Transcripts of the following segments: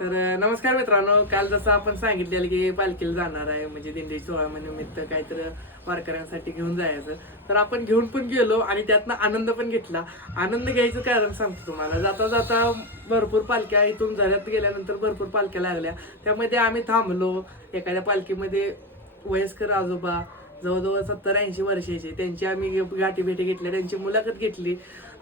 तर नमस्कार मित्रांनो, काल जसं आपण सांगितलेलं की पालखीला जाणार आहे म्हणजे दिंडी सोहळ्यानिमित्त काहीतरी वारकऱ्यांसाठी घेऊन जायचं. तर आपण घेऊन पण गेलो आणि त्यातनं आनंद पण घेतला. आनंद घ्यायचं कारण सांगतो तुम्हाला. जाता जाता भरपूर पालख्या इथून झऱ्यात गेल्यानंतर भरपूर पालख्या लागल्या. त्यामध्ये आम्ही थांबलो. एखाद्या पालखीमध्ये वयस्कर आजोबा जवळजवळ 70-80 वर्षाचे, त्यांची आम्ही गाठी भेटी घेतल्या, त्यांची मुलाखत घेतली.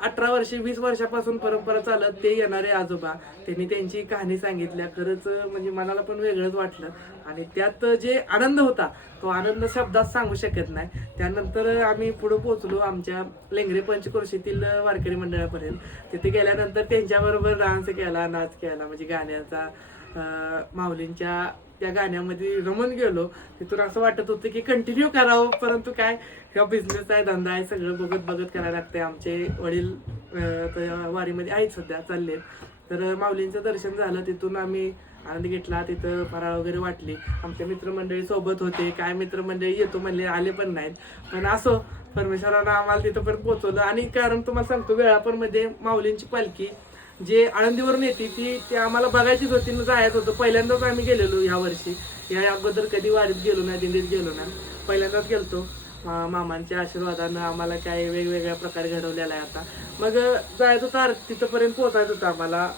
18 वर्षे 20 वर्षापासून परंपरा चालत ते येणारे आजोबा, त्यांनी त्यांची कहाणी सांगितल्या. खरंच म्हणजे मनाला पण वेगळंच वाटलं आणि त्यात जे आनंद होता तो आनंद शब्दात सांगू शकत नाही. त्यानंतर आम्ही पुढे पोहोचलो आमच्या लेंगरे पंचक्रोशीतील वारकरी मंडळापर्यंत. तिथे गेल्यानंतर त्यांच्याबरोबर डान्स केला, नाच केला, म्हणजे गाण्याचा माऊलींच्या त्या गाण्यामध्ये रमून गेलो. तिथून असं वाटत होतं की कंटिन्यू करावं, परंतु काय, हा बिझनेस आहे, धंदा आहे, सगळं बघत बघत करायला लागतंय. आमचे वडील वारीमध्ये आहेत, सध्या चाललेत. तर माऊलींचं दर्शन झालं, तिथून आम्ही आनंद घेतला. तिथं फराळ वगैरे वाटली. आमच्या मित्रमंडळी सोबत होते. काय मित्रमंडळी येतो म्हणले, आले पण नाहीत, पण असो, परमेश्वरानं आम्हाला तिथंपर्यंत पोहोचवलं. आणि कारण तुम्हाला सांगतो, वेळापूरमध्ये माऊलींची पालखी जे आळंदीवरून येते ती आम्हाला बघायचीच होती, जायचं होतं. पहिल्यांदाच आम्ही गेलेलो ह्या वर्षी. या अगोदर कधी वारीत गेलो नाही, दिंडीत गेलो नाही, पहिल्यांदाच गेलतो. मामांच्या आशीर्वादानं आम्हाला काय वेगवेगळ्या प्रकारे घडवलेला आहे. आता मग जायचं होतं, तिथंपर्यंत पोहोचायचं होतं आम्हाला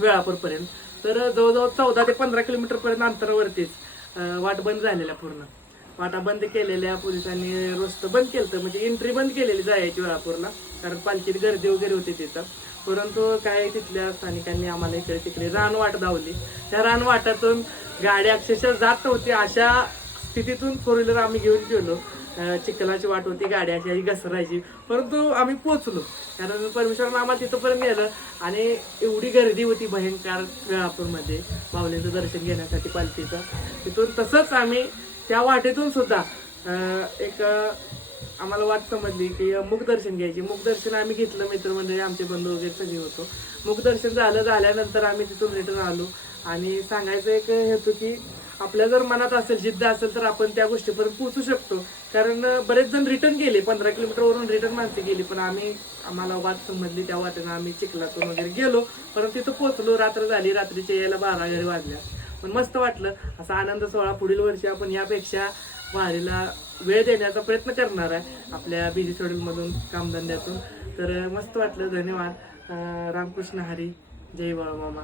वेळापूरपर्यंत. तर जवळजवळ 14 ते 15 किलोमीटरपर्यंत अंतरावरतीच वाट बंद झालेल्या, पूर्ण वाटा बंद केलेल्या. पोलिसांनी रस्तं बंद केलं, म्हणजे एंट्री बंद केलेली जायची वेळापूरला, कारण पालखीत गर्दी वगैरे होती तिथं. परंतु काय, तिथल्या स्थानिकांनी आम्हाला इकडे तिकडे रानवाट धावली. त्या रानवाटातून गाडी अक्षरशः जात होती. अशा स्थितीतून 4 व्हीलर आम्ही घेऊन गेलो. चिखलाची वाट होती, गाडी अशी घसरायची, परंतु आम्ही पोचलो. कारण परमेश्वरानं आम्हाला तिथंपर्यंत नेलं. आणि एवढी गर्दी होती भयंकर वेळापूरमध्ये माऊलींचं दर्शन घेण्यासाठी पालखीचं. तिथून तसंच आम्ही त्या वाटेतून सुद्धा एक आम्हाला वाट समजली की मुखदर्शन घ्यायची. मुखदर्शन आम्ही घेतलं, मित्रमंडळी, आमचे बंधू वगैरे सगळे होतो. मुखदर्शन झाल्यानंतर आम्ही तिथून रिटर्न आलो. आणि सांगायचं एक हेतू की आपल्या जर मनात असेल, जिद्द असेल, तर आपण त्या गोष्टीपर्यंत पोहोचू शकतो. कारण बरेच जण रिटर्न गेले, 15 किलोमीटरवरून रिटर्न माणसं गेली, पण आम्हाला वाट समजली, त्या वाटेनं आम्ही चिखलातून वगैरे गेलो. परंतु तिथं पोहोचलो, रात्र झाली. रात्रीच्या यायला 12 घरी वाजल्या. पण मस्त वाटलं. असा आनंद सोहळा पुढील वर्षी आपण यापेक्षा वारीला वेळ देण्याचा प्रयत्न करणार आहे, आपल्या बिझी शेड्यूलमधून, कामधंद्यातून. तर मस्त वाटलं. धन्यवाद. रामकृष्ण हरी. जय बाळूमामा.